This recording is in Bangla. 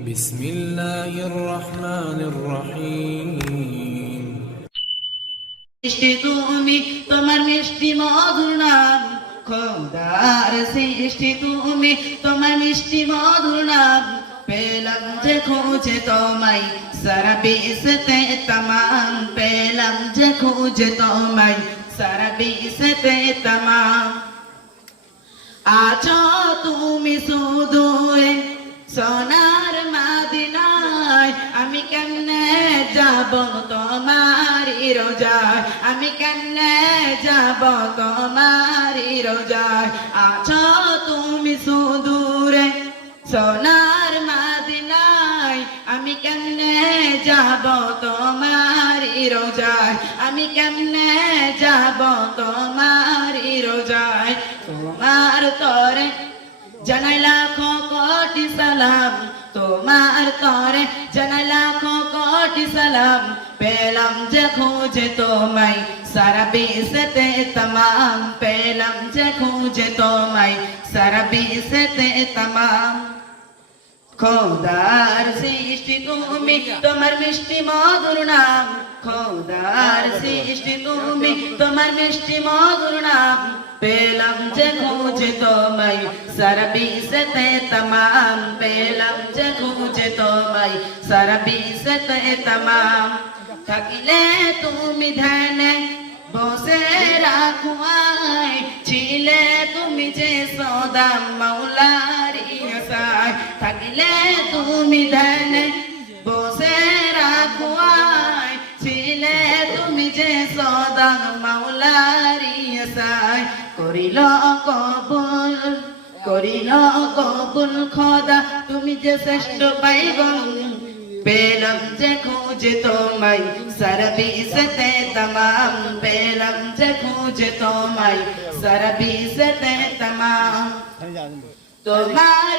بسم الله الرحمن الرحيم সৃষ্টি তুমি তোমার মিষ্টি মধুর নাম খোদার সৃষ্টি তুমি তোমার মিষ্টি মধুর নাম পেলাম যে খুঁজে তোমায় সারা বিশ্বতে तमाम পেলাম যে খুঁজে তোমায় সারা বিশ্বতে तमाम আছো তুমি শুধু সোনার মদিনায় আমি কেমনে যাব তোমারি রোজায় আমি কেমনে যাব তোমারি রোজায় আছো তুমি সুদূরে সোনার মদিনায় আমি কেমনে যাব তোমারি রোজায় আমি কেমনে যাব তোমারি রোজায় তোমার তরে জানাই লাখো কোটি সালাম তোমার তরে জানাই লাখো কোটি সালাম পেলাম যে খুঁজে তোমায় সারা বিশ্বতে तमाम পেলাম যে খুঁজে তোমায় সারা বিশ্বতে तमाम খোদার সৃষ্টি তুমি তোমার মিষ্টি মধুর নাম খোদার সৃষ্টি তুমি তোমার মিষ্টি মধুর নাম পেলাম যে খুঁজে তোমায় সারা বিশ্বতে तमाम পেলাম যে খুঁজে তোমায় সারা বিশ্বতে तमाम থাকিলে তুমি ধ্যানে বসে রাখো আয় ছিলে তুমি যে সদা মাওলারি আশায় থাকিলে তুমি ধ্যানে বসে রাখো আয় ছিলে তুমি যে সদা মাওলারি আশায় করিল কবুল খোদা তুমি যে শ্রেষ্ঠ পাইগম পেলাম যে খুঁজে তোমায় সারা বিশ্বতে तमाम পেলাম যে খুঁজে তোমায় সারা বিশ্বতে तमाम তোমার